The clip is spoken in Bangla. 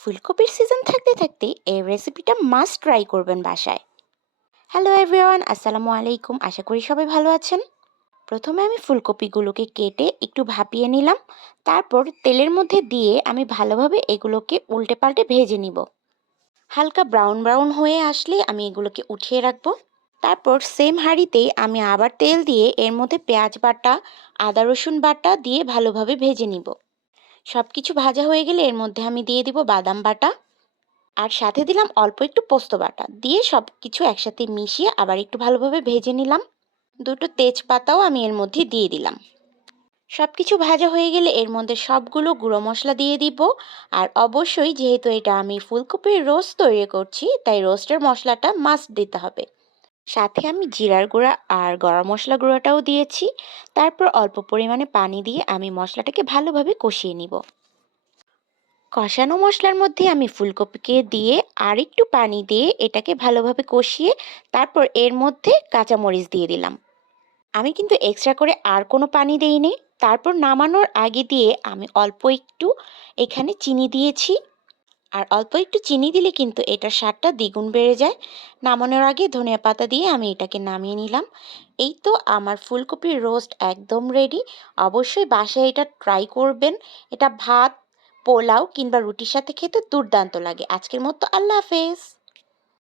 ফুলকপির সিজন থাকতে থাকতে এই রেসিপিটা মাস্ট ট্রাই করবেন বাসায়। হ্যালো এভরিওয়ান, আসসালামু আলাইকুম। আশা করি সবাই ভালো আছেন। প্রথমে আমি ফুলকপিগুলোকে কেটে একটু ভাপিয়ে নিলাম। তারপর তেলের মধ্যে দিয়ে আমি ভালোভাবে এগুলোকে উল্টে পাল্টে ভেজে নিব। হালকা ব্রাউন ব্রাউন হয়ে আসলে আমি এগুলোকে উঠিয়ে রাখবো। তারপর সেম হাঁড়িতেই আমি আবার তেল দিয়ে এর মধ্যে পেঁয়াজ বাটা, আদা রসুন বাটা দিয়ে ভালোভাবে ভেজে নিব। সব কিছু ভাজা হয়ে গেলে এর মধ্যে আমি দিয়ে দিব বাদাম বাটা, আর সাথে দিলাম অল্প একটু পোস্ত বাটা দিয়ে সব কিছু একসাথে মিশিয়ে আবার একটু ভালোভাবে ভেজে নিলাম। দুটো তেজপাতাও আমি এর মধ্যে দিয়ে দিলাম। সব কিছু ভাজা হয়ে গেলে এর মধ্যে সবগুলো গুঁড়ো মশলা দিয়ে দিব। আর অবশ্যই যেহেতু এটা আমি ফুলকপির রোস্ট তৈরি করছি, তাই রোস্টের মশলাটা মাস্ট দিতে হবে। সাথে আমি জিরার গুঁড়া আর গরম মশলা গুঁড়োটাও দিয়েছি। তারপর অল্প পরিমাণে পানি দিয়ে আমি মশলাটাকে ভালোভাবে কষিয়ে নিব। কষানো মশলার মধ্যে আমি ফুলকপিকে দিয়ে আর একটু পানি দিয়ে এটাকে ভালোভাবে কষিয়ে তারপর এর মধ্যে কাঁচামরিচ দিয়ে দিলাম। আমি কিন্তু এক্সট্রা করে আর কোনো পানি দেইনি। তারপর নামানোর আগে দিয়ে আমি অল্প একটু এখানে চিনি দিয়েছি। আর অল্প একটু চিনি দিলে কিন্তু এটার স্বাদটা দ্বিগুণ বেড়ে যায়। নামানোর আগে ধনিয়া পাতা দিয়ে আমি এটাকে নামিয়ে নিলাম। এই তো আমার ফুলকপির রোস্ট একদম রেডি। অবশ্যই বাসায় এটা ট্রাই করবেন। এটা ভাত, পোলাও কিংবা রুটির সাথে খেতে দুর্দান্ত লাগে। আজকের মতো আল্লাহ হাফেজ।